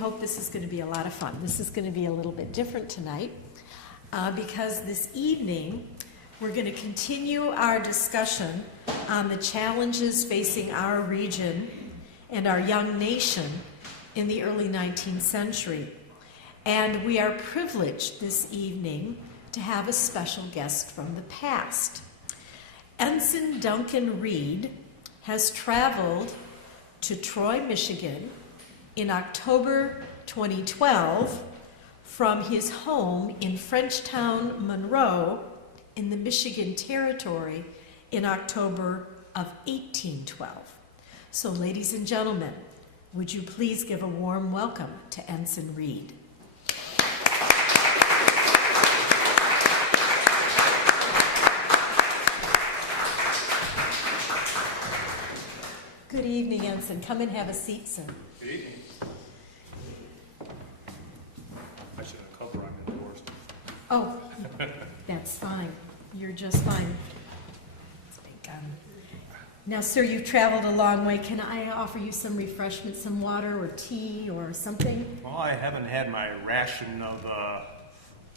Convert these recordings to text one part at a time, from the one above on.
hope this is going to be a lot of fun. This is going to be a little bit different tonight because this evening we're going to continue our discussion on the challenges facing our region and our young nation in the early 19th century. And we are privileged this evening to have a special guest from the past. Ensign Duncan Reed has traveled to Troy, Michigan in October 2012 from his home in Frenchtown, Monroe in the Michigan Territory in October of 1812. So ladies and gentlemen, would you please give a warm welcome to Ensign Reed. Good evening, Ensign. Come and have a seat, sir. Good evening. I should have covered. I'm indoors. Oh, that's fine. You're just fine. Now, sir, you've traveled a long way. Can I offer you some refreshment, some water or tea or something? Well, I haven't had my ration of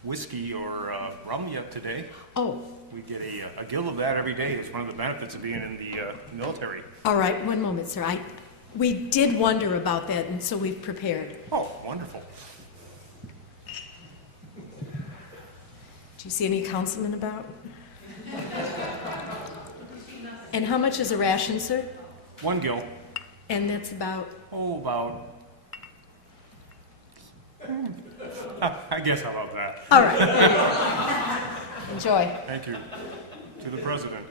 whiskey or rum yet today. Oh. We get a gill of that every day. It's one of the benefits of being in the military. All right, one moment, sir. We did wonder about that, and so we've prepared. Oh, wonderful. Do you see any councilmen about? And how much is a ration, sir? 1 gill. And that's about? Oh, about... I guess how about that? All right, there you go. Enjoy. Thank you. To the President.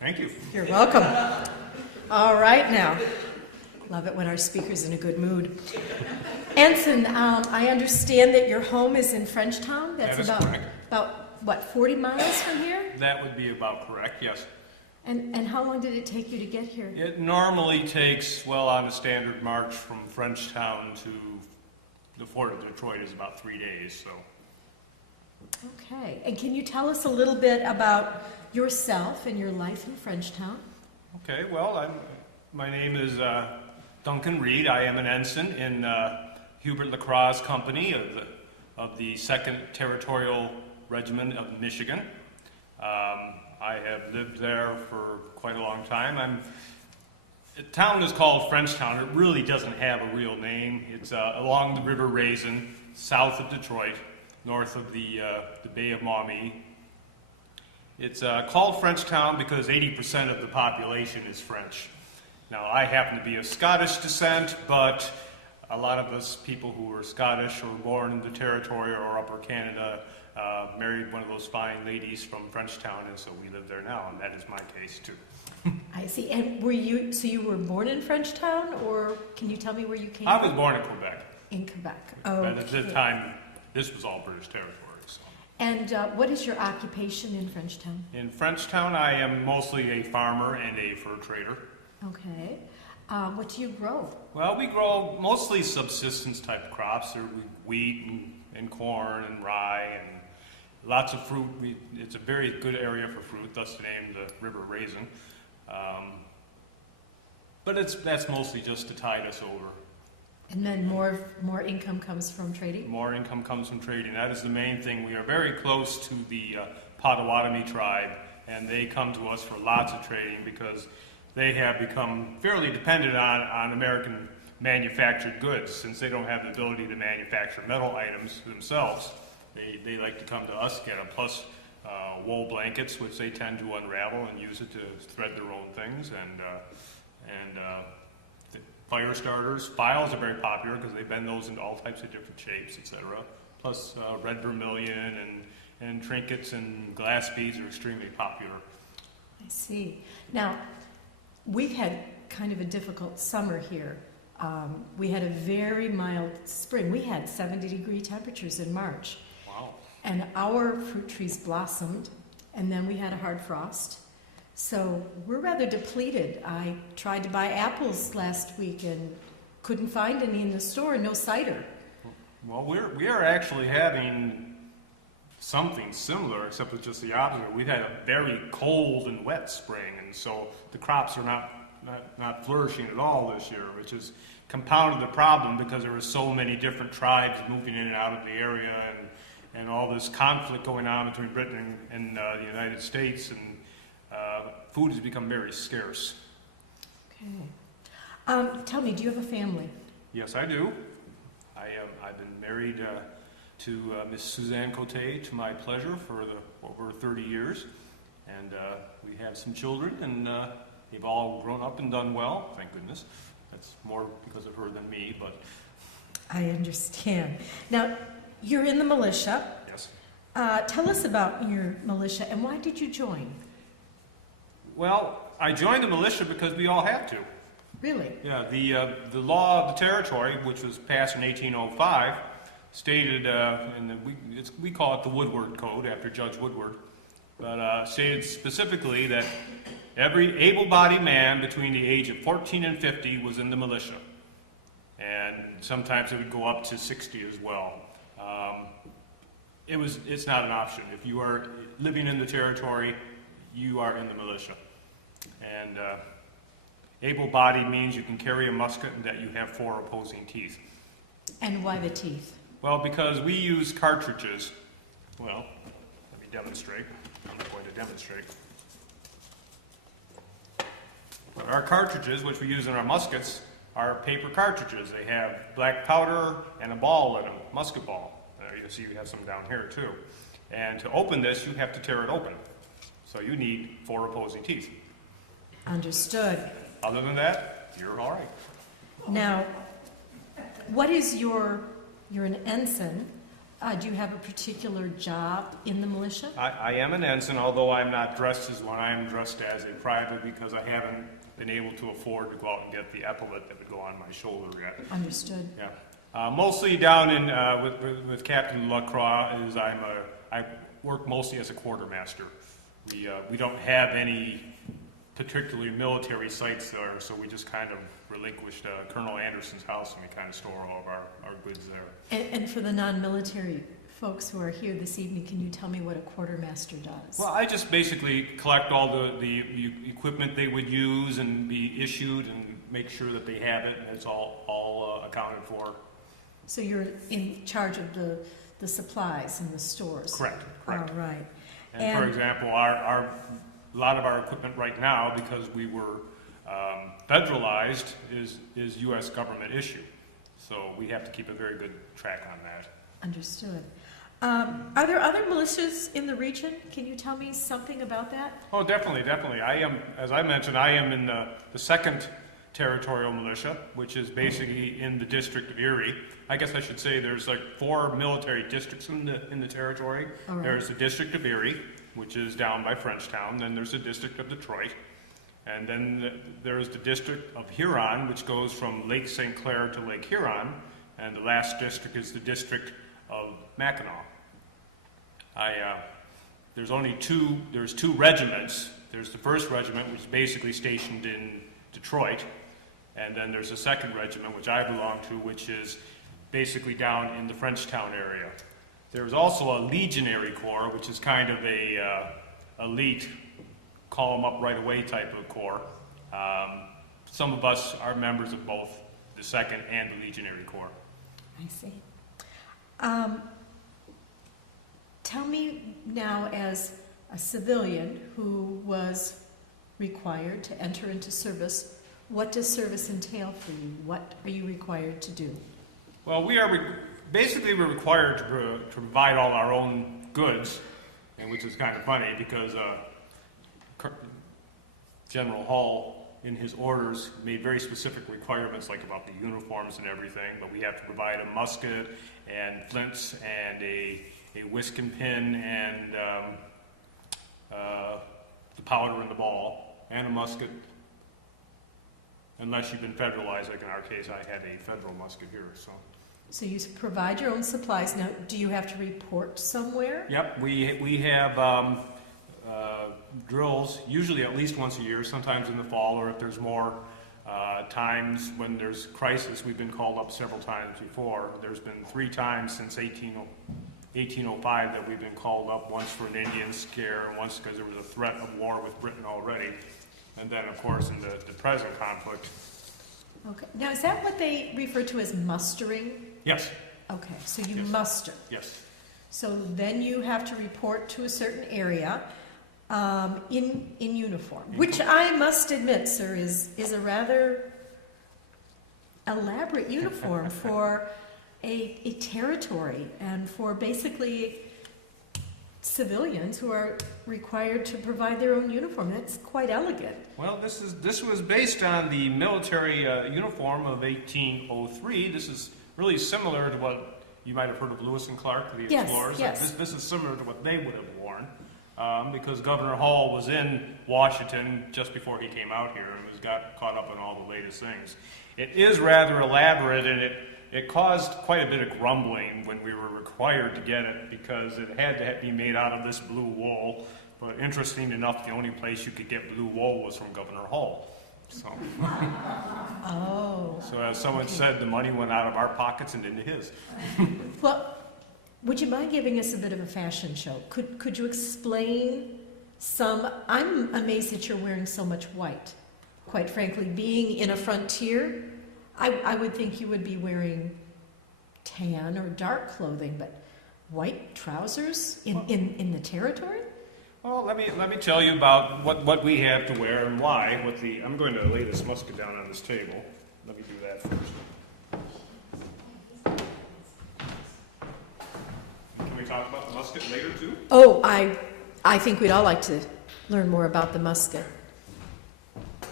Thank you. You're welcome. All right now. Love it when our speaker's in a good mood. Ensign, I understand that your home is in Frenchtown. That's about what, 40 miles from here? That would be about correct, yes. And how long did it take you to get here? It normally takes, well, on a standard march from Frenchtown to the Fort of Detroit is about 3 days, so. Okay. And can you tell us a little bit about yourself and your life in Frenchtown? Okay, well, my name is Duncan Reed. I am an ensign in Hubert Lacroix's company of the 2nd Territorial Regiment of Michigan. I have lived there for quite a long time. The town is called Frenchtown. It really doesn't have a real name. It's along the River Raisin, south of Detroit, north of the Bay of Maumee. It's called Frenchtown because 80% of the population is French. Now, I happen to be of Scottish descent, but a lot of us people who are Scottish or born in the territory or Upper Canada married one of those fine ladies from Frenchtown, and so we live there now, and that is my case too. I see. And so you were born in Frenchtown, or can you tell me where you came I from? was born in Quebec. In Quebec. Oh. But at the time, this was all British territory. So. And what is your occupation in Frenchtown? In Frenchtown, I am mostly a farmer and a fur trader. Okay. What do you grow? Well, we grow mostly subsistence type crops. There wheat and corn and rye and lots of fruit. It's a very good area for fruit, thus the name, the River Raisin. But that's mostly just to tide us over. And then more income comes from trading? More income comes from trading. That is the main thing. We are very close to the Potawatomi tribe, and they come to us for lots of trading because they have become fairly dependent on American manufactured goods. Since they don't have the ability to manufacture metal items themselves, they like to come to us, get them, plus wool blankets, which they tend to unravel and use it to thread their own things, and fire starters. Files are very popular because they bend those into all types of different shapes, etc. Plus red vermilion and trinkets and glass beads are extremely popular. I see. Now, we've had kind of a difficult summer here. We had a very mild spring. We had 70-degree temperatures in March. Wow. And our fruit trees blossomed, and then we had a hard frost. So we're rather depleted. I tried to buy apples last week and couldn't find any in the store, no cider. Well, we are actually having something similar, except it's just the opposite. We've had a very cold and wet spring, and so the crops are not not flourishing at all this year, which has compounded the problem because there were so many different tribes moving in and out of the area, and all this conflict going on between Britain and the United States, and food has become very scarce. Okay. Tell me, do you have a family? Yes, I do. I've been married to Miss Suzanne Cote, to my pleasure, for over 30 years. And we have some children, and they've all grown up and done well, thank goodness. That's more because of her than me, but... I understand. Now, you're in the militia. Yes. Tell us about your militia, and why did you join? Well, I joined the militia because we all had to. Really? Yeah, the law of the territory, which was passed in 1805, stated, we call it the Woodward Code, after Judge Woodward, but stated specifically that every able-bodied man between the age of 14 and 50 was in the militia. And sometimes it would go up to 60 as well. It's not an option. If you are living in the territory, you are in the militia. And able-bodied means you can carry a musket and that you have 4 opposing teeth. And why the teeth? Well, because we use cartridges. Well, let me demonstrate. I'm going to demonstrate. But our cartridges, which we use in our muskets, are paper cartridges. They have black powder and a ball in them, musket ball. You see we have some down here too. And to open this, you have to tear it open. So you need 4 opposing teeth. Understood. Other than that, you're all right. Now, what is you're an ensign. Do you have a particular job in the militia? I am an ensign, although I'm not dressed as one. I am dressed as a private because I haven't been able to afford to go out and get the epaulet that would go on my shoulder yet. Understood. Yeah. Mostly down in with Captain Lacroix is I work mostly as a quartermaster. We don't have any particularly military sites there, so we just kind of relinquished Colonel Anderson's house, and we kind of store all of our goods there. And for the non-military folks who are here this evening, can you tell me what a quartermaster does? Well, I just basically collect all the equipment they would use and be issued, and make sure that they have it, and it's all accounted for. So you're in charge of the supplies in the stores? Correct. All right. And for example, a lot of our equipment right now, because we were federalized, is U.S. government issue. So we have to keep a very good track on that. Understood. Are there other militias in the region? Can you tell me something about that? Oh, definitely. I am, as I mentioned, I am in the 2nd Territorial Militia, which is basically in the District of Erie. I guess I should say there's like 4 military districts in the territory. Right. There's the District of Erie, which is down by Frenchtown. Then there's the District of Detroit. And then there's the District of Huron, which goes from Lake St. Clair to Lake Huron. And the last district is the District of Mackinac. There's 2 regiments. There's the 1st Regiment, which is basically stationed in Detroit. And then there's the 2nd Regiment, which I belong to, which is basically down in the Frenchtown area. There's also a Legionary Corps, which is kind of a elite, call them up right away type of corps. Some of us are members of both the 2nd and the Legionary Corps. I see. Tell me now, as a civilian who was required to enter into service, what does service entail for you? What are you required to do? Well, we're required to provide all our own goods, and which is kind of funny because General Hall, in his orders, made very specific requirements, like about the uniforms and everything. But we have to provide a musket and flints and a whisk and pin and the powder and the ball and a musket. Unless you've been federalized, like in our case, I had a federal musket here. So you provide your own supplies. Now, do you have to report somewhere? Yep, we have drills, usually at least once a year, sometimes in the fall, or if there's more times when there's crisis. We've been called up several times before. There's been 3 times since 1805 that we've been called up, once for an Indian scare, and once because there was a threat of war with Britain already. And then, of course, in the present conflict. Okay. Now, is that what they refer to as mustering? Yes. Okay, so you Yes. muster. Yes. So then you have to report to a certain area in uniform, which I must admit, sir, is a rather elaborate uniform for a territory and for basically civilians who are required to provide their own uniform. That's quite elegant. Well, this was based on the military uniform of 1803. This is really similar to what you might have heard of Lewis and Clark, the explorers. Yes. This is similar to what they would have worn because Governor Hall was in Washington just before he came out here and got caught up on all the latest things. It is rather elaborate, and it caused quite a bit of grumbling when we were required to get it because it had to be made out of this blue wool. But interesting enough, the only place you could get blue wool was from Governor Hall. So, so as someone said, the money went out of our pockets and into his. Well, would you mind giving us a bit of a fashion show? Could you explain some? I'm amazed that you're wearing so much white. Quite frankly, being in a frontier, I would think you would be wearing tan or dark clothing, but white trousers in the territory? Well, let me tell you about what we have to wear and why. I'm going to lay this musket down on this table. Let me do that first. Can we talk about the musket later too? Oh, I think we'd all like to learn more about the musket.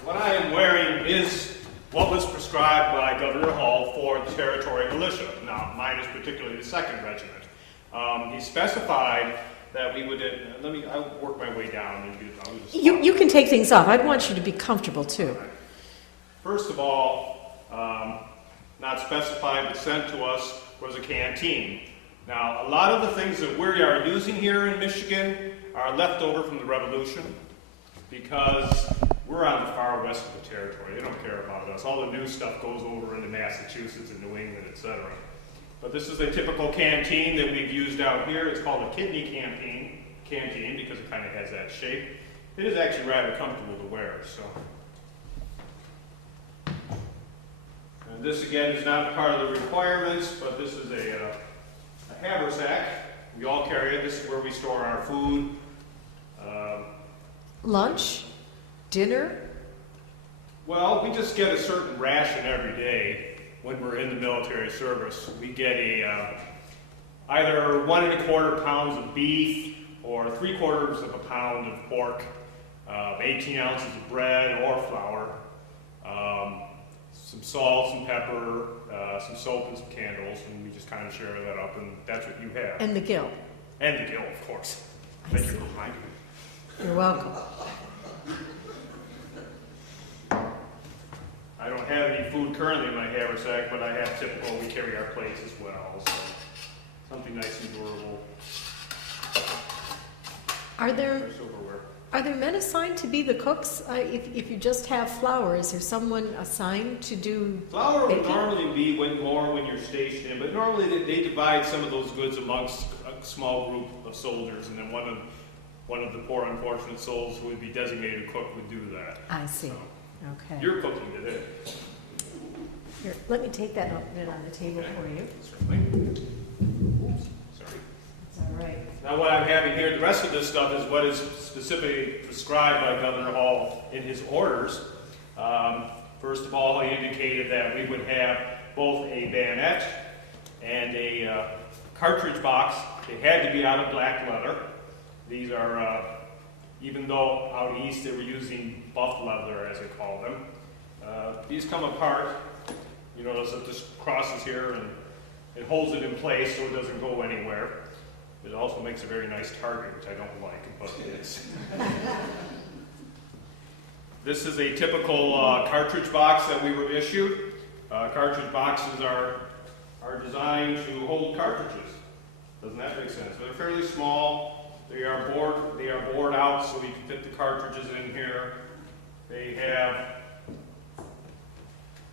What I am wearing is what was prescribed by Governor Hall for the territory militia. Now, mine is particularly the 2nd Regiment. He specified that we would, I'll work my way down. And You can take things off. I'd want you to be comfortable too. Right. First of all, not specified but sent to us was a canteen. Now, a lot of the things that we are using here in Michigan are left over from the Revolution because we're on the far west of the territory. They don't care about us. All the new stuff goes over into Massachusetts and New England, etc. But this is a typical canteen that we've used out here. It's called a kidney canteen because it kind of has that shape. It is actually rather comfortable to wear. So, and this again is not part of the requirements, but this is a haversack. We all carry it. This is where we store our food. Lunch? Dinner? Well, we just get a certain ration every day. When we're in the military service, we get either 1 1/4 pounds of beef or 3/4 of a pound of pork, 18 ounces of bread or flour, some salt, some pepper, some soap, and some candles, and we just kind of share that up, and that's what you have. And the gill. And the gill, of course. Thank you for reminding me. You're welcome. I don't have any food currently in my haversack, but I have typical, we carry our plates as well, so something nice and durable. Are there Silverware. men assigned to be the cooks? If you just have flour, is there someone assigned to do Flour would baking? normally be more when you're stationed in, but normally they divide some of those goods amongst a small group of soldiers, and then one of the poor unfortunate souls who would be designated cook would do that. I see. So, Okay. you're cooking today. Here, let me take that and I'll put it on the table for you. Certainly. Oops, sorry. It's all right. Now what I'm having here, the rest of this stuff is what is specifically prescribed by Governor Hall in his orders. First of all, he indicated that we would have both a bayonet and a cartridge box. They had to be out of black leather. These are, even though out east they were using buff leather, as they call them. These come apart. You notice that this crosses here and it holds it in place so it doesn't go anywhere. It also makes a very nice target, which I don't like, but it is. This is a typical cartridge box that we were issued. Cartridge boxes are designed to hold cartridges. Doesn't that make sense? They're fairly small. They are bored out so we can fit the cartridges in here. They have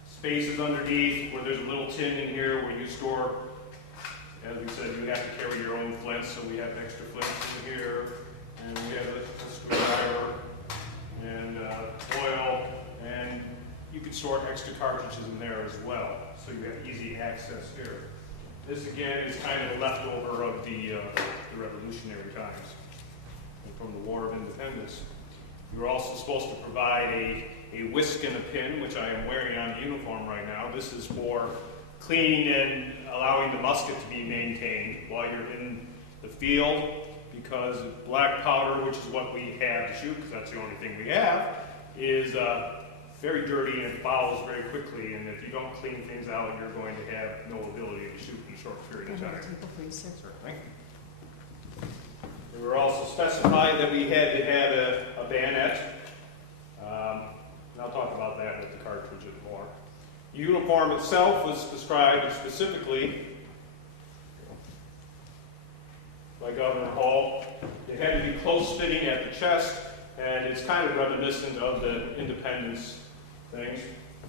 spaces underneath where there's a little tin in here where you store, as we said, you have to carry your own flints, so we have extra flints in here. And we have a screwdriver and oil, and you can store extra cartridges in there as well, so you have easy access here. This again is kind of a leftover of the Revolutionary times, and from the War of Independence. We were also supposed to provide a whisk and a pin, which I am wearing on the uniform right now. This is for cleaning and allowing the musket to be maintained while you're in the field, because black powder, which is what we have to shoot, because that's the only thing we have, is very dirty and it fouls very quickly, and if you don't clean things out, you're going to have no ability to shoot in a short period of time. Certainly. We were also specified that we had to have a bayonet. And I'll talk about that with the cartridge more. The uniform itself was prescribed specifically by Governor Hall. It had to be close fitting at the chest, and it's kind of reminiscent of the independence things.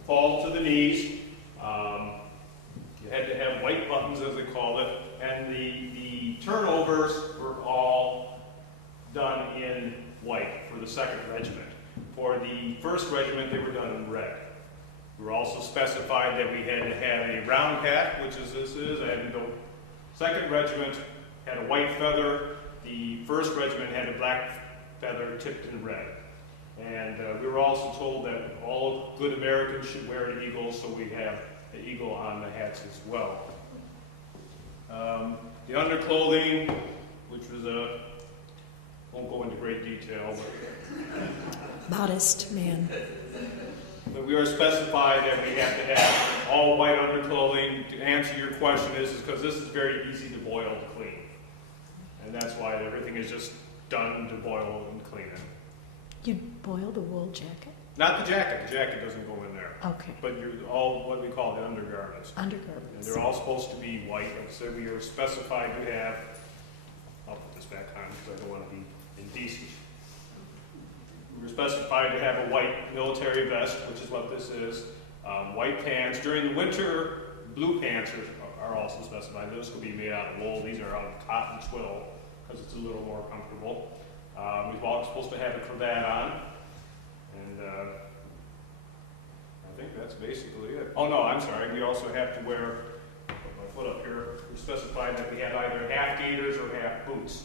Fall to the knees. You had to have white buttons, as they call it, and the turnovers were all done in white for the 2nd Regiment. For the 1st Regiment, they were done in red. We were also specified that we had to have a round hat, which is this is. I had to go. 2nd Regiment had a white feather. The 1st Regiment had a black feather tipped in red. And we were also told that all good Americans should wear an eagle, so we have the eagle on the hats as well. The underclothing, which was won't go into great detail, but Modest man. But we are specified that we have to have all white underclothing. To answer your question is because this is very easy to boil to clean. And that's why everything is just done to boil and clean it. You boil the wool jacket? Not the jacket. The jacket doesn't go in there. Okay. But you're all what we call the undergarments. Undergarments. And they're all supposed to be white. And so we are specified to have, I'll put this back on because I don't want to be indecent. We were specified to have a white military vest, which is what this is. White pants. During the winter, blue pants are also specified. Those will be made out of wool. These are out of cotton twill because it's a little more comfortable. We're all supposed to have a cravat on. And I think that's basically it. Oh no, I'm sorry. We also have to wear, put my foot up here, we specified that we had either half gaiters or half boots.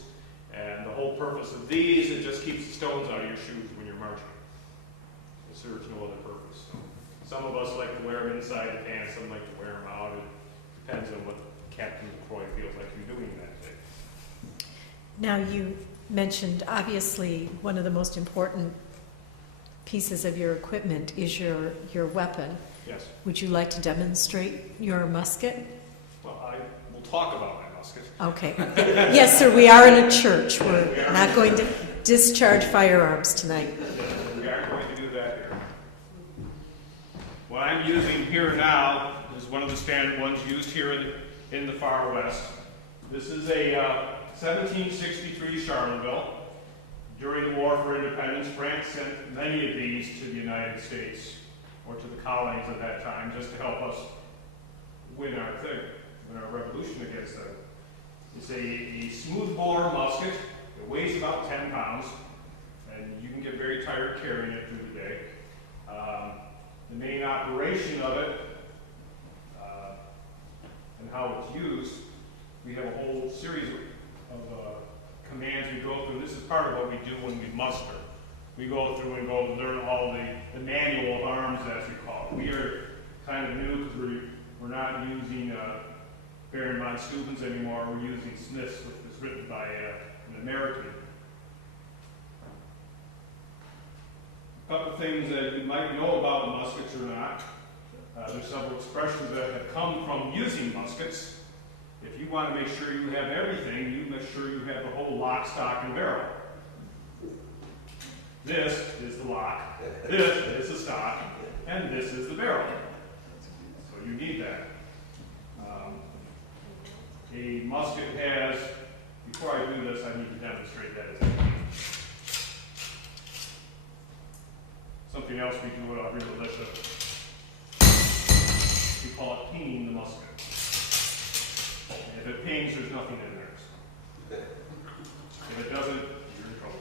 And the whole purpose of these, it just keeps the stones out of your shoes when you're marching. It serves no other purpose. So, some of us like to wear them inside the pants, some like to wear them out. It depends on what Captain LaCroix feels like you're doing that day. Now you mentioned, obviously, one of the most important pieces of your equipment is your weapon. Yes. Would you like to demonstrate your musket? Well, I will talk about my musket. Okay. Yes, sir, we are in a church. We're not going to discharge firearms tonight. We aren't going to do that here. What I'm using here now is one of the standard ones used here in the far west. This is a 1763 Charleville. During the War for Independence, France sent many of these to the United States, or to the colonies at that time, just to help us win our revolution against them. It's a smoothbore musket. It weighs about 10 pounds, and you can get very tired carrying it through the day. The main operation of it and how it's used, we have a whole series of commands we go through. This is part of what we do when we muster. We go through and learn all the manual of arms, as we call it. We are kind of new because we're not using Baron Steuben's anymore. We're using Smith's, which was written by an American. A couple things that you might know about muskets or not. There's several expressions that have come from using muskets. If you want to make sure you have everything, you make sure you have the whole lock, stock, and barrel. This is the lock, this is the stock, and this is the barrel. So you need that. A musket has, before I do this, I need to demonstrate that as something else we do at our Militia. We call it pinging the musket. And if it pings, there's nothing in there. If it doesn't, you're in trouble.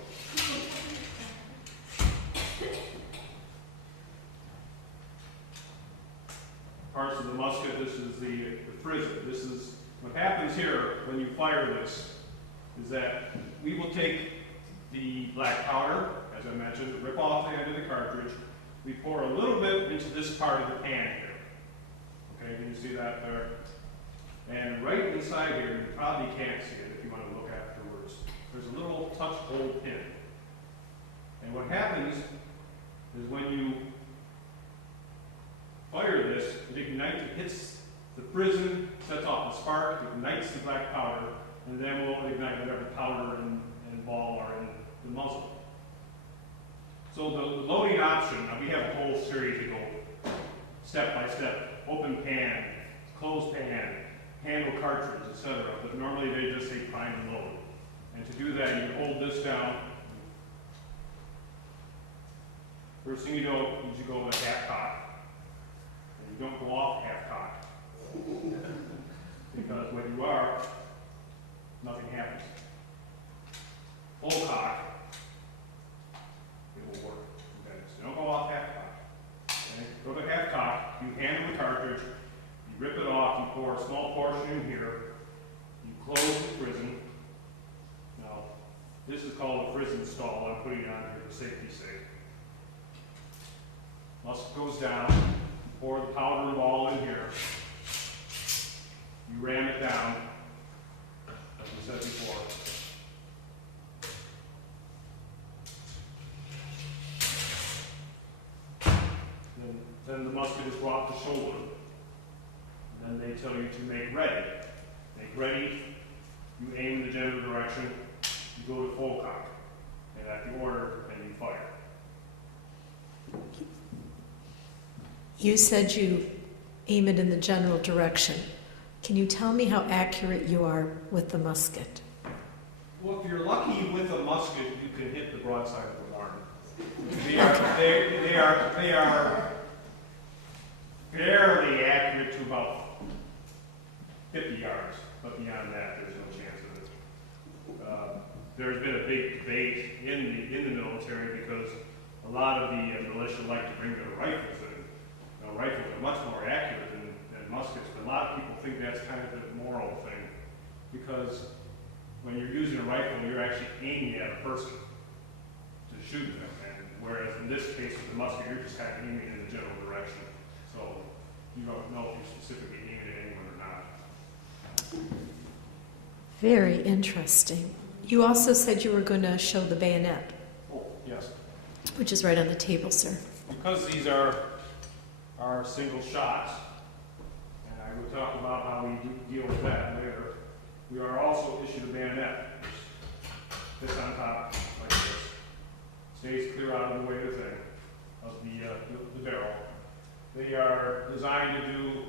this is what happens here when you fire this, is that we will take the black powder, as I mentioned, rip off the end of the cartridge. We pour a little bit into this part of the pan here. Okay, can you see that there? And right inside here, you probably can't see it if you want to look afterwards, there's a little touch hole pin. And what happens is when you fire this, it ignites, it hits the prison, sets off the spark, it ignites the black powder, and then we'll ignite whatever powder and ball are in the muzzle. So the loading option, now we have a whole series to go step by step. Open pan, closed pan, handle cartridge, etc. But normally they just say prime and load. And to do that, you hold this down. First thing you do is you go with half cock. And you don't go off half cock. Because when you are, nothing happens. Full cock, it will work. Okay? So don't go off half cock. Okay? Go to half cock, you handle the cartridge, you rip it off, you pour a small portion in here, you close the prison. Now, this is called a prison stall. I'm putting it on here for safety's sake. Musket goes down, pour the powder and ball in here. You ram it down, as we said before. Then the musket is brought to shoulder. And then they tell you to make ready. Make ready, you aim in the general direction, you go to full cock. And at the order, and you fire. You said you aim it in the general direction. Can you tell me how accurate you are with the musket? Well, if you're lucky with a musket, you can hit the broadside of the barn. They are fairly accurate to about 50 yards, but beyond that, there's no chance of it. There's been a big debate in the military because a lot of the militia like to bring their rifles in. Now, rifles are much more accurate than muskets, but a lot of people think that's kind of a moral thing because when you're using a rifle, you're actually aiming at a person to shoot them. And whereas in this case with the musket, you're just kind of aiming in the general direction. So you don't know if you're specifically aiming at anyone or not. Very interesting. You also said you were going to show the bayonet. Oh, yes. Which is right on the table, sir. Because these are single shots, and I will talk about how we deal with that later, we are also issued a bayonet, which fits on top like this. Stays clear out of the way of the barrel. They are designed to do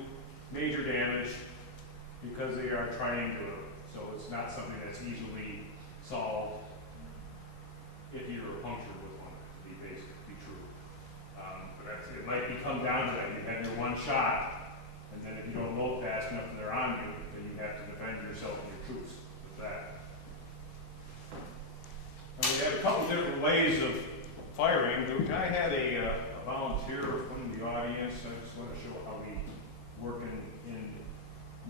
major damage because they are triangular, so it's not something that's easily solved if you're punctured with one, to be true. But it might come down to that. You have your one shot, and then if you don't load fast enough and they're on you, then you have to defend yourself and your troops with that. And we have a couple different ways of firing. I had a volunteer from the audience. I just want to show how we work in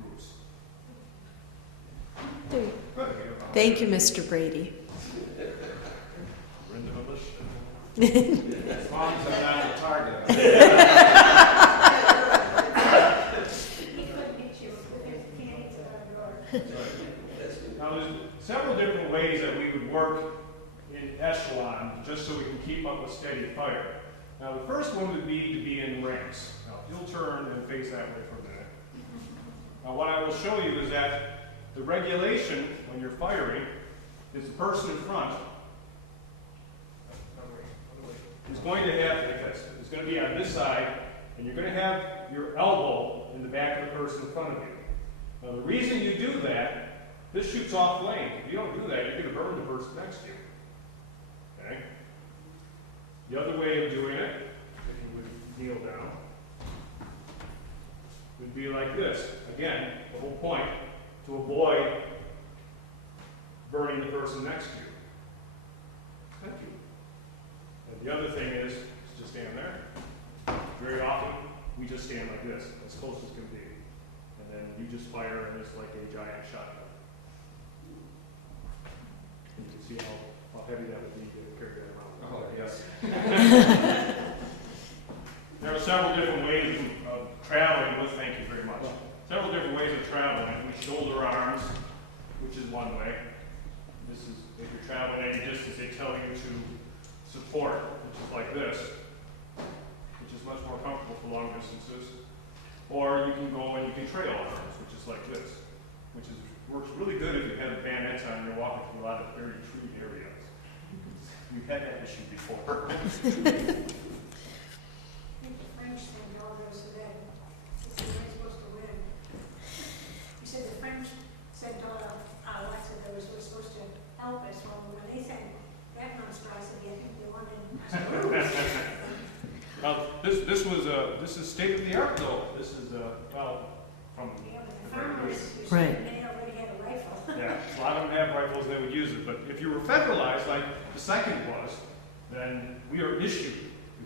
groups. Thank you, Mr. Brady. We're in the militia. As long as I'm not the target. Now, there's several different ways that we would work in escalon just so we can keep up a steady fire. Now, the first one would be to be in ranks. Now, you'll turn and face that way for a minute. Now, what I will show you is that the regulation when you're firing is the person in front is going to have, it's going to be on this side, and you're going to have your elbow in the back of the person in front of you. Now, the reason you do that, this shoots off flame. If you don't do that, you're going to burn the person next to you. Okay? The other way of doing it, if you would kneel down, would be like this. Again, the whole point, to avoid burning the person next to you. Thank you. And the other thing is just stand there. Very often, we just stand like this, as close as can be. And and you just fire, and it's like a giant shotgun. And you can see how heavy that would be to carry that around. Oh, yes. There are several different ways of traveling with, thank you very much. Several different ways of traveling. We shoulder arms, which is one way. This is, if you're traveling any distance, they tell you to support, which is like this, which is much more comfortable for long distances. Or you can go and you can trail arms, which is like this, which is, works really good if you have bayonets on and you're walking through a lot of very treed areas. We've had that issue before. Well, this is state of the art though. This is from the farmers, right. They already had a rifle. Yeah, a lot of them have rifles, they would use it. But if you were federalized, like the second was, then we are issued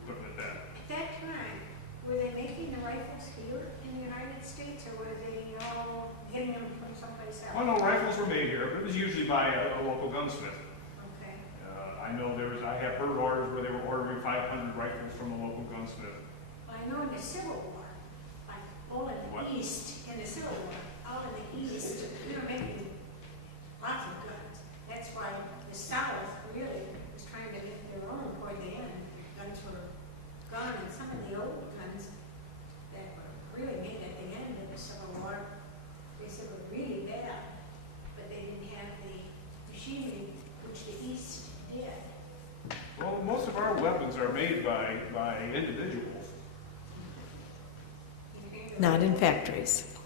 equipment then. At that time, were they making the rifles here in the United States, or were they all getting them from someplace else? Well, no, rifles were made here, but it was usually by a local gunsmith. Okay. I know I have heard orders where they were ordering 500 rifles from a local gunsmith. Well, I know in the Civil War, like all in the What? East, in the Civil War, all in the East, we were making lots of guns. That's why the South really was trying to make their own toward the end. Guns were gone, and some of the old guns that were really made at the end of the Civil War, they said were really bad, but they didn't have the machinery which the East did. Well, most of our weapons are made by individuals, Not in factories.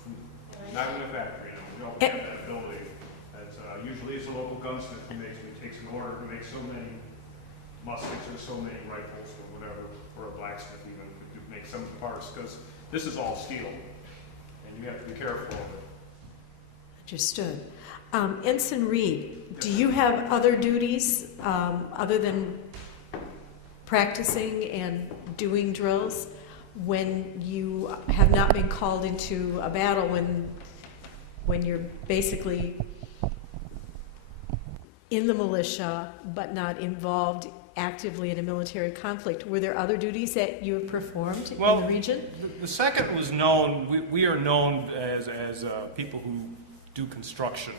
not in a factory. We don't have that ability. That's, usually it's a local gunsmith who takes an order to make so many muskets or so many rifles or whatever, or a blacksmith even to make some parts, because this is all steel, and you have to be careful of it. Understood. Ensign Reed, do you have other duties other than practicing and doing drills when you have not been called into a battle, when you're basically in the militia but not involved actively in a military conflict? Were there other duties that you have performed in the region? The second was known, we are known as people who do construction.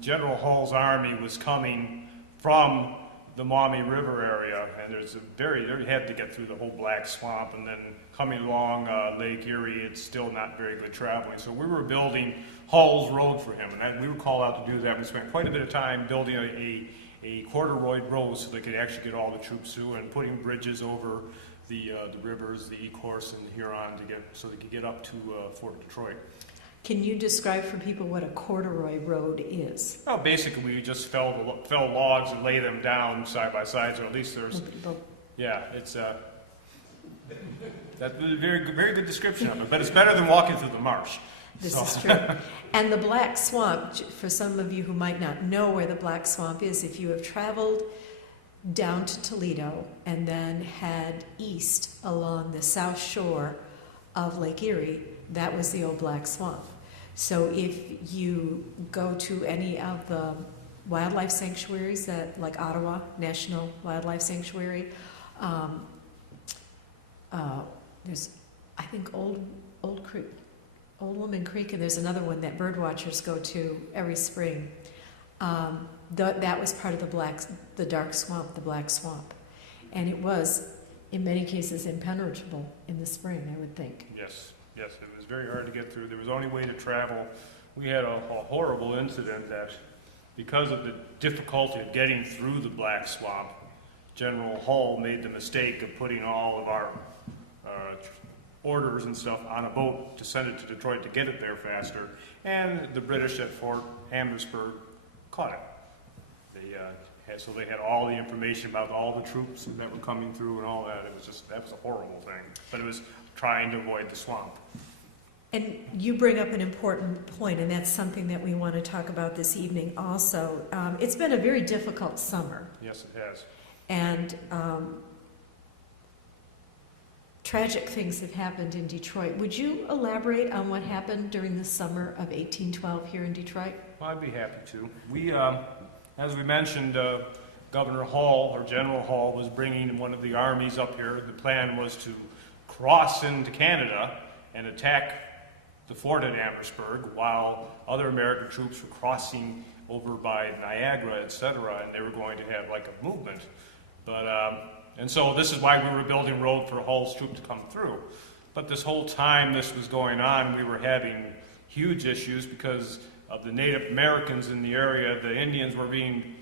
General Hull's army was coming from the Maumee River area, and they had to get through the whole Black Swamp, and then coming along Lake Erie, it's still not very good traveling. So we were building Hull's road for him, and we were called out to do that. We spent quite a bit of time building a corduroy road so they could actually get all the troops through, and putting bridges over the rivers, the Ecorse and the Huron, so they could get up to Fort Detroit. Can you describe for people what a corduroy road is? Well, basically, we just fell logs and lay them down side by side, so at least there's, yeah, it's that's a very, very good description of it, but it's better than walking through the marsh. This is true. And the Black Swamp, for some of you who might not know where the Black Swamp is, if you have traveled down to Toledo and then head east along the south shore of Lake Erie, that was the old Black Swamp. So if you go to any of the wildlife sanctuaries, like Ottawa National Wildlife Sanctuary, there's, I think, Old Woman Creek, and there's another one that bird watchers go to every spring. That was part of the dark swamp, the Black Swamp, and it was, in many cases, impenetrable in the spring, I would think. Yes, it was very hard to get through. There was only way to travel. We had a horrible incident that, because of the difficulty of getting through the Black Swamp, General Hull made the mistake of putting all of our orders and stuff on a boat to send it to Detroit to get it there faster, and the British at Fort Amherstburg caught it. So they had all the information about all the troops that were coming through and all that. That was a horrible thing. But it was trying to avoid the swamp. And you bring up an important point, and that's something that we want to talk about this evening also. It's been a very difficult summer. Yes, it has. And tragic things have happened in Detroit. Would you elaborate on what happened during the summer of 1812 here in Detroit? Well, I'd be happy to. We, as we mentioned, Governor Hall, or General Hall, was bringing one of the armies up here. The plan was to cross into Canada and attack the fort at Amherstburg while other American troops were crossing over by Niagara, etc., and they were going to have like a movement. But, and so this is why we were building road for Hall's troops to come through. But this whole time this was going on, we were having huge issues because of the Native Americans in the area. The Indians were being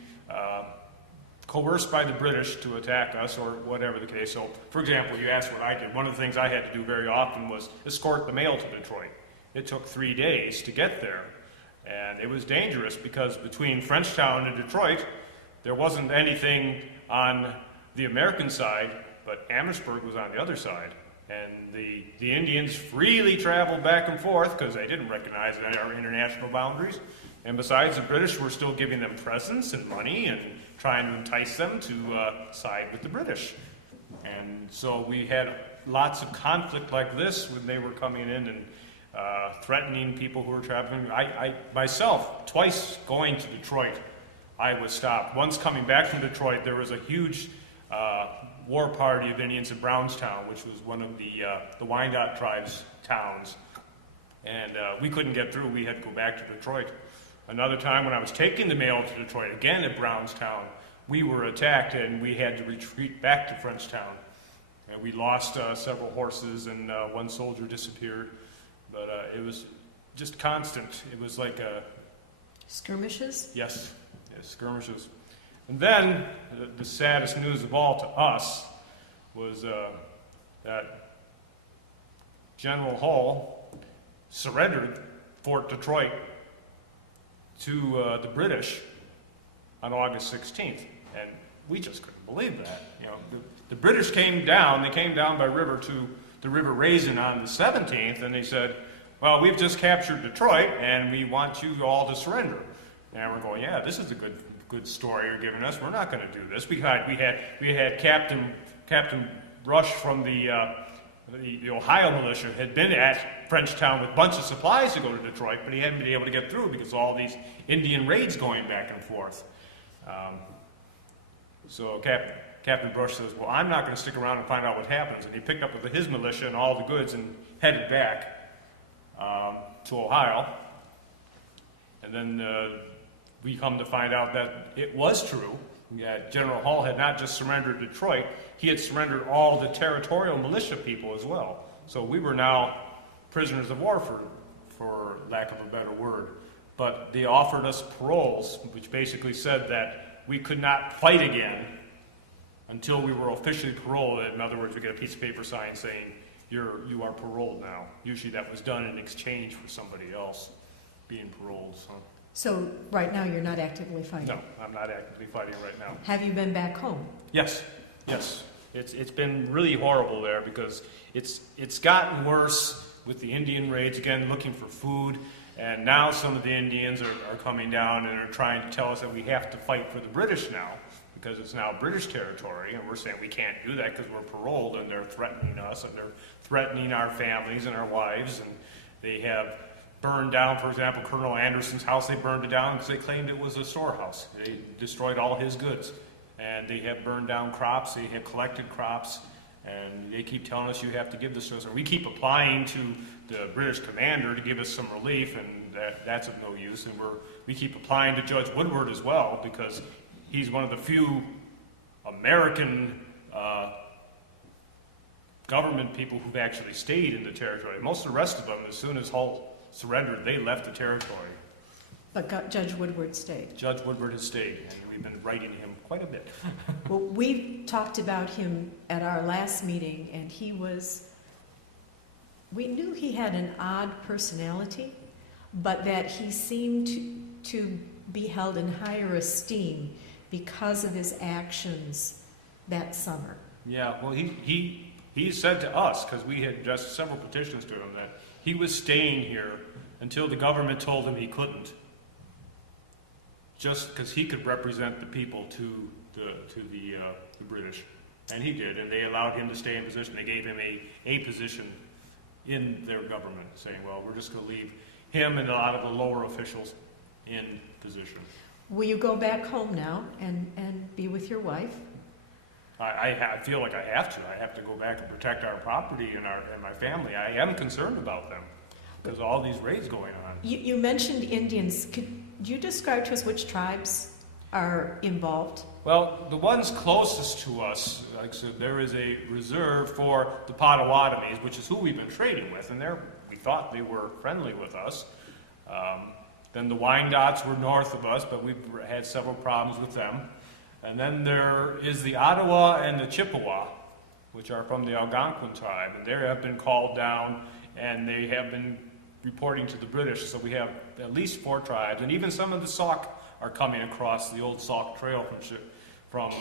coerced by the British to attack us, or whatever the case. So, for example, you asked what I did. One of the things I had to do very often was escort the mail to Detroit. It took 3 days to get there, and it was dangerous because between Frenchtown and Detroit, there wasn't anything on the American side, but Amherstburg was on the other side. And the Indians freely traveled back and forth because they didn't recognize our international boundaries. And besides, the British were still giving them presents and money and trying to entice them to side with the British. And so we had lots of conflict like this when they were coming in and threatening people who were traveling. I myself, twice going to Detroit, I was stopped. Once coming back from Detroit, there was a huge war party of Indians in Brownstown, which was one of the Wyandotte tribe's towns. And we couldn't get through. We had to go back to Detroit. Another time when I was taking the mail to Detroit, again at Brownstown, we were attacked and we had to retreat back to Frenchtown. And we lost several horses and one soldier disappeared. But it was just constant. It was like Skirmishes? Yes, skirmishes. And then the saddest news of all to us was that General Hall surrendered Fort Detroit to the British on August 16th, and we just couldn't believe that. You know, the British came down. They came down by river to the River Raisin on the 17th, and they said, "Well, we've just captured Detroit, and we want you all to surrender." And we're going, "Yeah, this is a good story you're giving us. We're not going to do this." We had Captain Rush from the Ohio Militia had been at Frenchtown with a bunch of supplies to go to Detroit, but he hadn't been able to get through because of all these Indian raids going back and forth. So Captain Brush says, "Well, I'm not going to stick around and find out what happens." And he picked up with his militia and all the goods and headed back to Ohio. And then we come to find out that it was true. That General Hall had not just surrendered Detroit, he had surrendered all the territorial militia people as well. So we were now prisoners of war, for lack of a better word. But they offered us paroles, which basically said that we could not fight again until we were officially paroled. In other words, we get a piece of paper signed saying, you are paroled now. Usually that was done in exchange for somebody else being paroled. So right now you're not actively fighting? No, I'm not actively fighting right now. Have you been back home? Yes. It's been really horrible there because it's gotten worse with the Indian raids, again, looking for food. And now some of the Indians are coming down and are trying to tell us that we have to fight for the British now because it's now British territory. And we're saying we can't do that because we're paroled, and they're threatening us, and they're threatening our families and our wives. And they have burned down, for example, Colonel Anderson's house. They burned it down because they claimed it was a storehouse. They destroyed all his goods. And they have burned down crops. They have collected crops. And they keep telling us you have to give this to us. And we keep applying to the British commander to give us some relief, and that's of no use. And we keep applying to Judge Woodward as well because he's one of the few American government people who've actually stayed in the territory. Most of the rest of them, as soon as Hull surrendered, they left the territory. But Judge Woodward stayed? Judge Woodward has stayed, and we've been writing him quite a bit. Well, we talked about him at our last meeting, and we knew he had an odd personality, but that he seemed to be held in higher esteem because of his actions that summer. Yeah, well, he said to us, because we had addressed several petitions to him, that he was staying here until the government told him he couldn't, just because he could represent the people to the British. And he did, and they allowed him to stay in position. They gave him a position in their government, saying, well, we're just going to leave him and a lot of the lower officials in position. Will you go back home now and be with your wife? I feel like I have to. I have to go back and protect our property and my family. I am concerned about them because of all these raids going on. You mentioned Indians. Could you describe to us which tribes are involved? Well, the ones closest to us, like I said, there is a reserve for the Potawatomis, which is who we've been trading with, and we thought they were friendly with us. Then the Wyandots were north of us, but we've had several problems with them. And then there is the Ottawa and the Chippewa, which are from the Algonquin tribe, and they have been called down, and they have been reporting to the British. So we have at least 4 tribes, and even some of the Sauk are coming across the old Sauk Trail from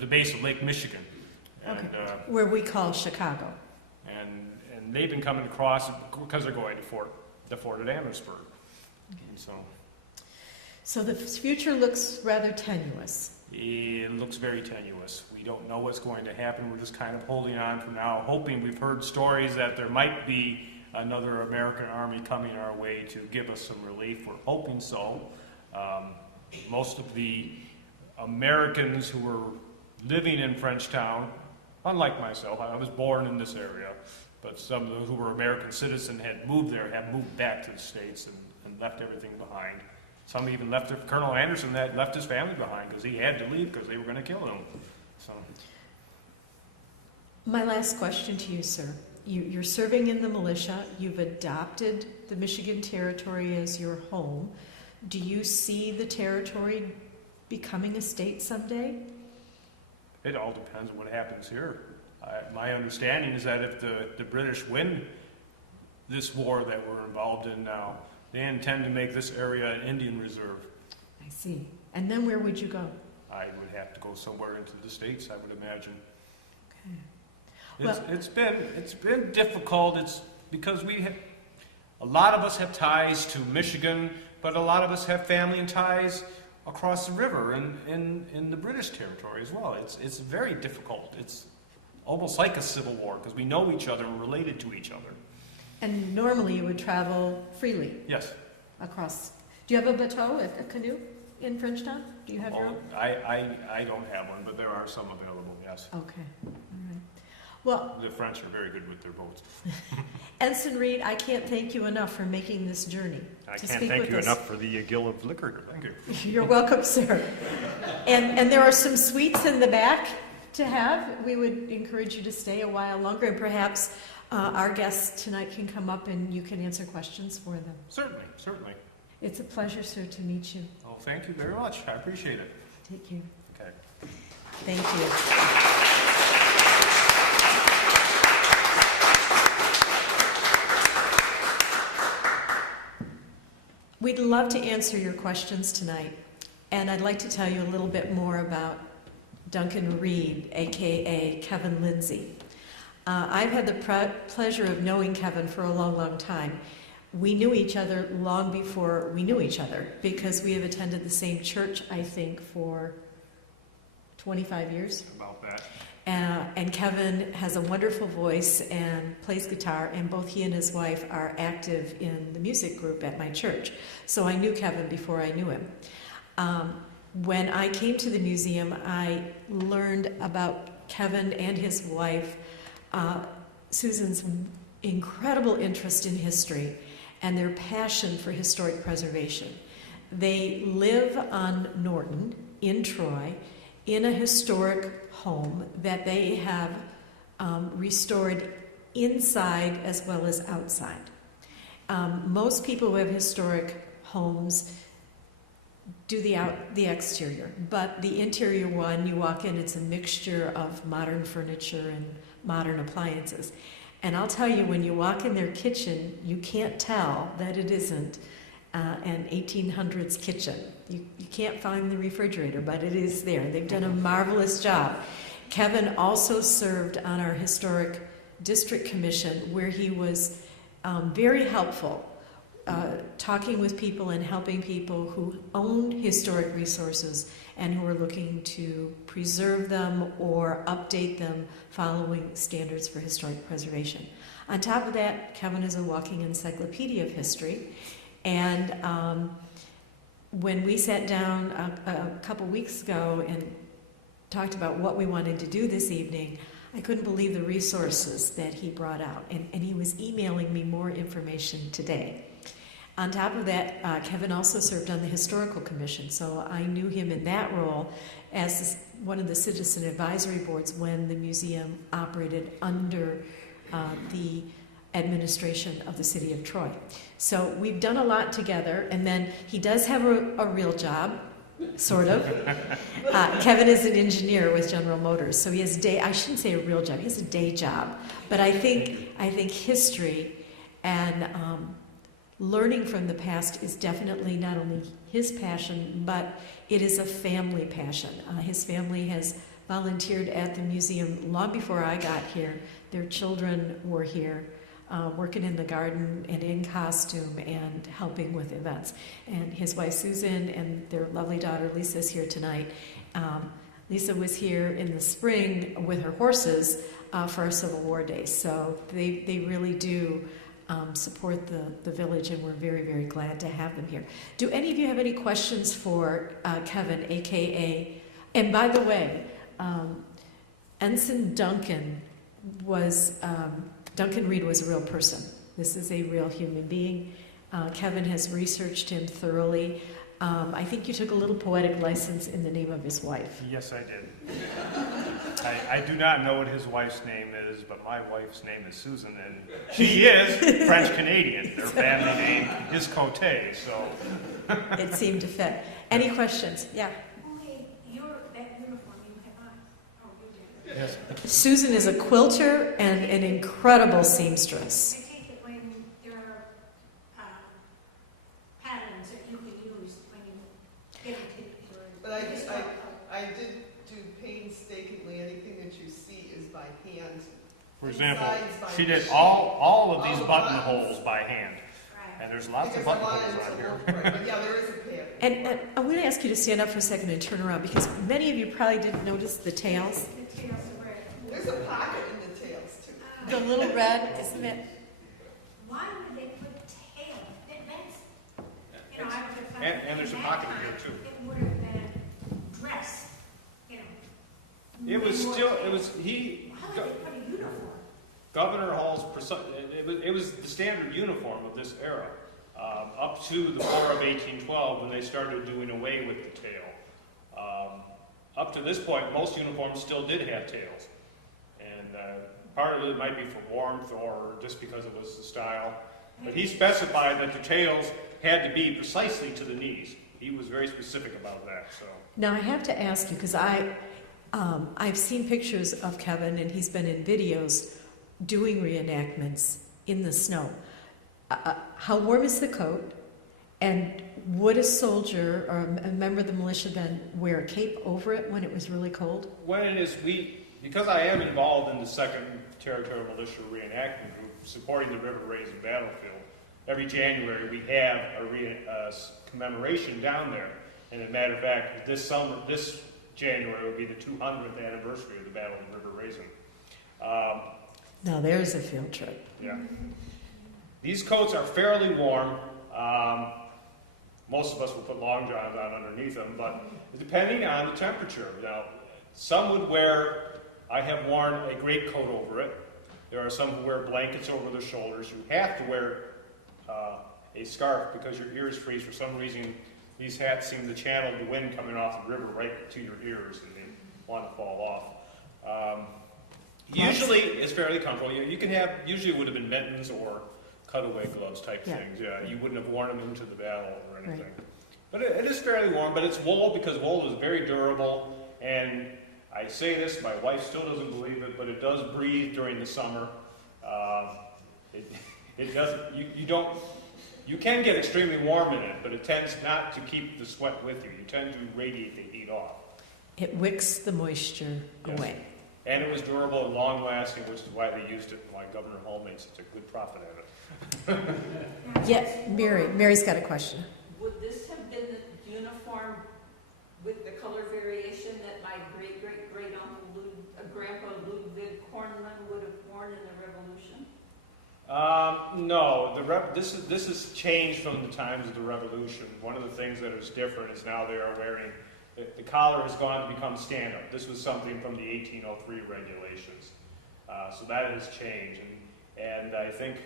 the base of Lake Michigan. And, Okay. Where we call Chicago. and they've been coming across because they're going to the fort at Amherstburg. Okay. So the future looks rather tenuous. It looks very tenuous. We don't know what's going to happen. We're just kind of holding on for now, hoping. We've heard stories that there might be another American army coming our way to give us some relief. We're hoping so. Most of the Americans who were living in Frenchtown, unlike myself, I was born in this area, but some of those who were American citizens had moved there, have moved back to the States and left everything behind. Some even left, Colonel Anderson that left his family behind because he had to leave because they were going to kill him. So. My last question to you, sir. You're serving in the militia. You've adopted the Michigan Territory as your home. Do you see the territory becoming a state someday? It all depends on what happens here. My understanding is that if the British win this war that we're involved in now, they intend to make this area an Indian reserve. I see. And then where would you go? I would have to go somewhere into the States, I would imagine. Okay. It's been difficult. It's because a lot of us have ties to Michigan, but a lot of us have family and ties across the river in the British territory as well. It's very difficult. It's almost like a civil war because we know each other and we're related to each other. And normally you would travel freely? Yes. Across. Do you have a bateau, a canoe in Frenchtown? Do you have your own? I don't have one, but there are some available, yes. Okay. All right. Well, The French are very good with their boats. Ensign Reed, I can't thank you enough for making this journey. I to can't speak thank with you us. enough for the gill of liquor. Thank you. You're welcome, sir. And there are some sweets in the back to have. We would encourage you to stay a while longer, and perhaps our guests tonight can come up and you can answer questions for them. Certainly, certainly. It's a pleasure, sir, to meet you. Well, thank you very much. I appreciate it. Take care. Okay. Thank you. We'd love to answer your questions tonight, and I'd like to tell you a little bit more about Duncan Reed, aka Kevin Lindsey. I've had the pleasure of knowing Kevin for a long, long time. We knew each other long before we knew each other because we have attended the same church, I think, for 25 years. About that. And Kevin has a wonderful voice and plays guitar, and both he and his wife are active in the music group at my church. So I knew Kevin before I knew him. When I came to the museum, I learned about Kevin and his wife, Susan's incredible interest in history and their passion for historic preservation. They live on Norton in Troy in a historic home that they have restored inside as well as outside. Most people who have historic homes do the exterior, but the interior one, you walk in, it's a mixture of modern furniture and modern appliances. And I'll tell you, when you walk in their kitchen, you can't tell that it isn't an 1800s kitchen. You can't find the refrigerator, but it is there. They've done a marvelous job. Kevin also served on our Historic District Commission, where he was very helpful talking with people and helping people who own historic resources and who are looking to preserve them or update them following standards for historic preservation. On top of that, Kevin is a walking encyclopedia of history, and when we sat down a couple weeks ago and talked about what we wanted to do this evening, I couldn't believe the resources that he brought out, and he was emailing me more information today. On top of that, Kevin also served on the Historical Commission, so I knew him in that role as one of the citizen advisory boards when the museum operated under the administration of the city of Troy. So we've done a lot together, and then he does have a real job, sort of. Kevin is an engineer with General Motors, so he has I shouldn't say a real job, he has a day job. But I think history and learning from the past is definitely not only his passion, but it is a family passion. His family has volunteered at the museum long before I got here. Their children were here, working in the garden and in costume and helping with events. And his wife Susan and their lovely daughter Lisa is here tonight. Lisa was here in the spring with her horses for our Civil War days. So they really do support the village, and we're very, very glad to have them here. Do any of you have any questions for Kevin, a.k.a. And by the way, Ensign Duncan Reed was a real person. This is a real human being. Kevin has researched him thoroughly. I think you took a little poetic license in the name of his wife. Yes, I did. I do not know what his wife's name is, but my wife's name is Susan, and she is French-Canadian. Their family name is Cote, so... It seemed to fit. Any questions? Yeah. That uniform you have on. Oh, you did. Yes. Susan is a quilter and an incredible seamstress. I take it when there are patterns that you can use when you get a picture. But I did do painstakingly, anything that you see is by hand. For example, Sides by she did machine. all of these All the buttonholes by hand, Right. and there's lots of Because I buttonholes wanted on it to here. look right, but yeah, there is a pattern. And I'm going to ask you to stand up for a second and turn around, because many of you probably didn't notice the tails. The tails are red. There's a pocket in the tails too. The little red, isn't it? Why would they put tail? That's, you know, I would have thought. And there's a in pocket that here, time, too. It would have been dress, you know. It was more still, tail. it was, he, How would they put a uniform? Governor Hall's, it was the standard uniform of this era, up to the War of 1812 when they started doing away with the tail. Up to this point, most uniforms still did have tails. And part of it might be for warmth or just because it was the style. But he specified that the tails had to be precisely to the knees. He was very specific about that, so. Now I have to ask you, because I've seen pictures of Kevin, and he's been in videos doing reenactments in the snow. How warm is the coat? And would a soldier or a member of the militia then wear a cape over it when it was really cold? When it is, because I am involved in the 2nd Territorial Militia Reenactment Group, supporting the River Raisin Battlefield, every January we have a commemoration down there. And as a matter of fact, this January will be the 200th anniversary of the Battle of the River Raisin. Now there's a field trip. Yeah. These coats are fairly warm. Most of us will put long johns on underneath them, but depending on the temperature. Now, some would wear, I have worn a greatcoat over it. There are some who wear blankets over their shoulders. You have to wear a scarf because your ears freeze. For some reason, these hats seem to channel the wind coming off the river right to your ears, and they want to fall off. Usually, it's fairly comfortable. You can have, usually it would have been mittens or cutaway gloves type things. Yeah, you wouldn't have worn them into the battle or anything. Right. But it is fairly warm, but it's wool because wool is very durable. And I say this, my wife still doesn't believe it, but it does breathe during the summer. It doesn't, you can get extremely warm in it, but it tends not to keep the sweat with you. You tend to radiate the heat off. It wicks the moisture away. And it was durable and long-lasting, which is why they used it and why Governor Hall made such a good profit at it. Yeah, Mary's got a question. Would this have been the uniform with the color variation that my great-great-great-uncle Grandpa Ludwig Kornman would have worn in the Revolution? No, this is changed from the times of the Revolution. One of the things that is different is now they are wearing, the collar has gone to become stand-up. This was something from the 1803 regulations. So that has changed. And I think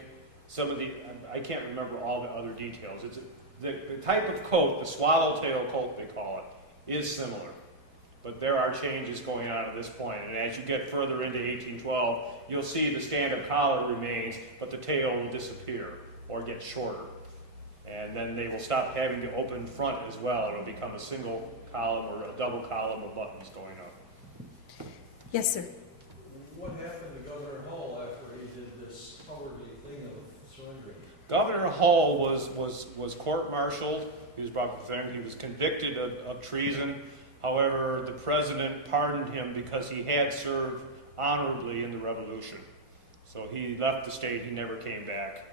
some of I can't remember all the other details. It's the type of coat, the swallowtail coat they call it, is similar. But there are changes going on at this point. And as you get further into 1812, you'll see the stand-up collar remains, but the tail will disappear or get shorter. And then they will stop having the open front as well. It'll become a single column or a double column of buttons going up. Yes, sir. What happened to Governor Hull after he did this cowardly thing of surrendering? Governor Hull was court-martialed. He was brought before him. He was convicted of treason. However, the president pardoned him because he had served honorably in the Revolution. So he left the state. He never came back.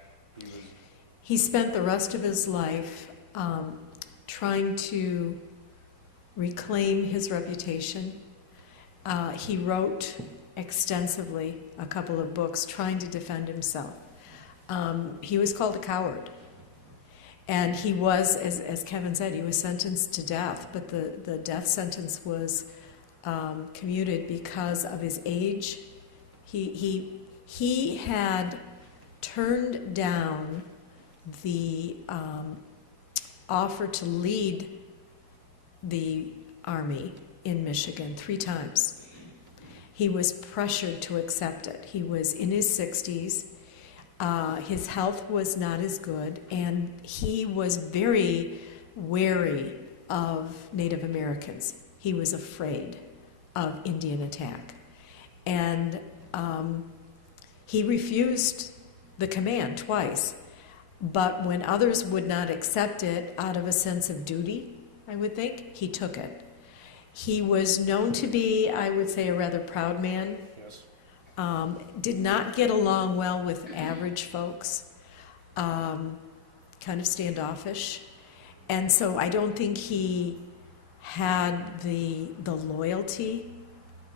He spent the rest of his life trying to reclaim his reputation. He wrote extensively a couple of books trying to defend himself. He was called a coward. And he was, as Kevin said, he was sentenced to death, but the death sentence was commuted because of his age. He had turned down the offer to lead the army in Michigan 3 times. He was pressured to accept it. He was in his 60s. His health was not as good, and he was very wary of Native Americans. He was afraid of Indian attack. And he refused the command twice. But when others would not accept it out of a sense of duty, I would think, he took it. He was known to be, I would say, a rather proud man. Yes. Did not get along well with average folks, kind of standoffish. And so I don't think he had the loyalty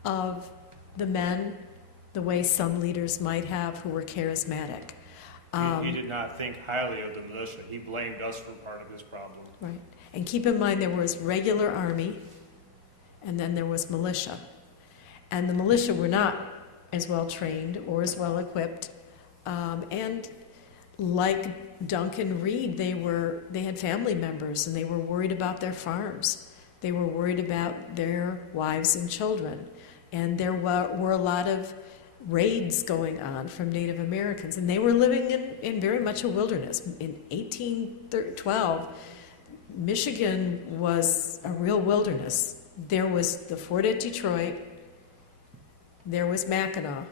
of the men the way some leaders might have who were charismatic. He did not think highly of the militia. He blamed us for part of his problem. Right. And keep in mind there was regular army, and then there was militia. And the militia were not as well trained or as well equipped. And like Duncan Reed, they had family members, and they were worried about their farms. They were worried about their wives and children. And there were a lot of raids going on from Native Americans, and they were living in very much a wilderness. In 1812, Michigan was a real wilderness. There was the fort at Detroit, there was Mackinac,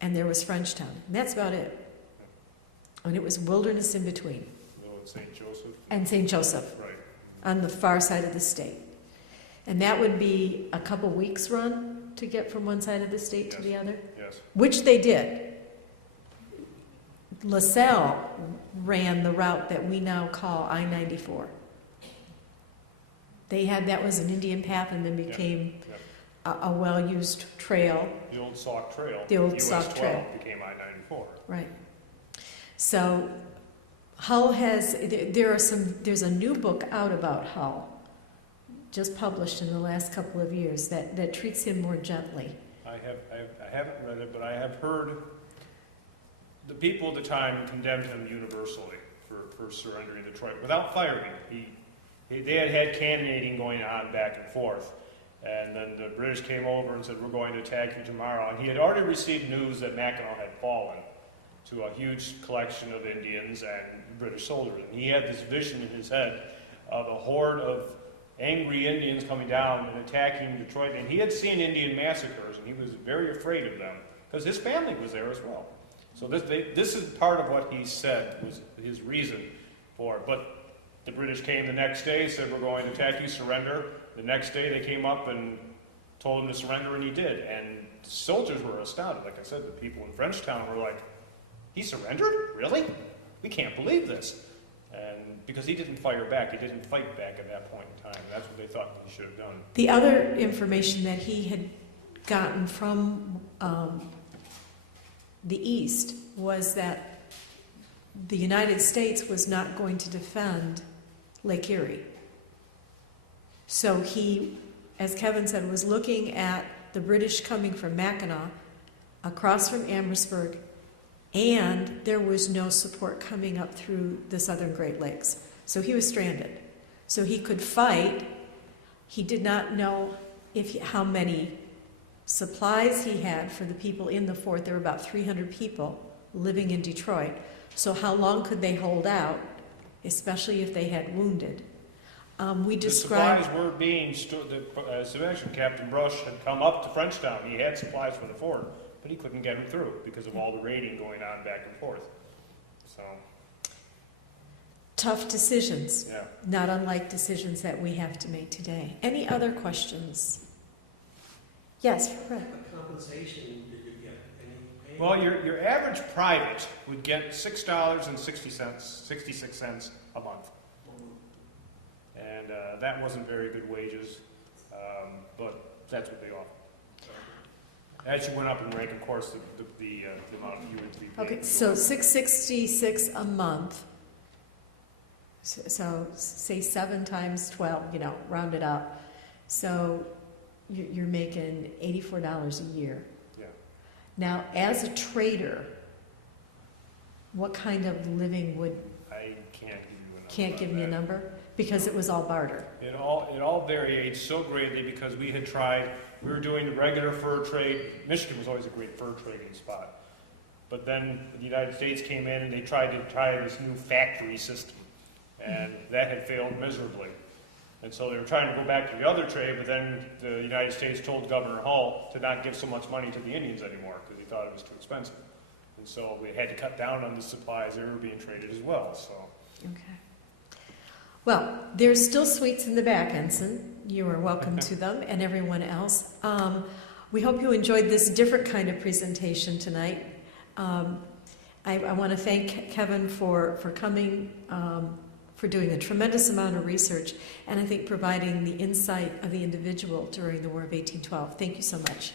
and there was Frenchtown. And that's about it. And it was wilderness in between. St. Joseph. And St. Joseph, Right. on the far side of the state. And that would be a couple weeks run to get from one side of the state to the other, Yes. which they did. LaSalle ran the route that we now call I-94. That was an Indian path and then became a well-used trail. The old Sauk Trail. The old US Sauk Trail. 12 became I-94. Right. So Hull there's a new book out about Hull, just published in the last couple of years, that treats him more gently. I haven't read it, but I have heard the people at the time condemned him universally for surrendering Detroit without firing him. They had cannonading going on back and forth. And then the British came over and said, we're going to attack you tomorrow. And he had already received news that Mackinac had fallen to a huge collection of Indians and British soldiers. And he had this vision in his head of a horde of angry Indians coming down and attacking Detroit. And he had seen Indian massacres, and he was very afraid of them because his family was there as well. So this is part of what he said was his reason for it. But the British came the next day, said, we're going to attack you, surrender. The next day they came up and told him to surrender, and he did. And the soldiers were astounded. Like I said, the people in Frenchtown were like, he surrendered? Really? we can't believe this. And because he didn't fire back, he didn't fight back at that point in time. That's what they thought he should have done. The other information that he had gotten from the East was that the United States was not going to defend Lake Erie. So he, as Kevin said, was looking at the British coming from Mackinac, across from Amherstburg, and there was no support coming up through the southern Great Lakes. So he was stranded. So he could fight. He did not know how many supplies he had for the people in the fort. There were about 300 people living in Detroit. So how long could they hold out, especially if they had wounded? We described... The supplies were being stored. As I mentioned, Captain Brush had come up to Frenchtown. He had supplies for the fort, but he couldn't get them through because of all the raiding going on back and forth. So... Tough decisions, yeah. Not unlike decisions that we have to make today. Any other questions? Yes, Fred. What type of compensation did you get? Any pay? Well, your average private would get $6.66 a month. And that wasn't very good wages, but that's what they offered. As you went up in rank, of course, the amount you would be paid. Okay, so $6.66 a month. So say 7 times 12, round it up. So you're making $84 a year. Yeah. Now, as a trader, what kind of living would... I can't give you a number. Can't give me a number? Because it was all barter. It all varied so greatly because we were doing the regular fur trade. Michigan was always a great fur trading spot. But then the United States came in and they tried this new factory system. And that had failed miserably. And so they were trying to go back to the other trade, but then the United States told Governor Hull to not give so much money to the Indians anymore because he thought it was too expensive. And so we had to cut down on the supplies that were being traded as well. So. Okay. Well, there's still sweets in the back, Ensign. You are welcome to them, and everyone else. We hope you enjoyed this different kind of presentation tonight. I want to thank Kevin for coming, for doing a tremendous amount of research, and I think providing the insight of the individual during the War of 1812. Thank you so much.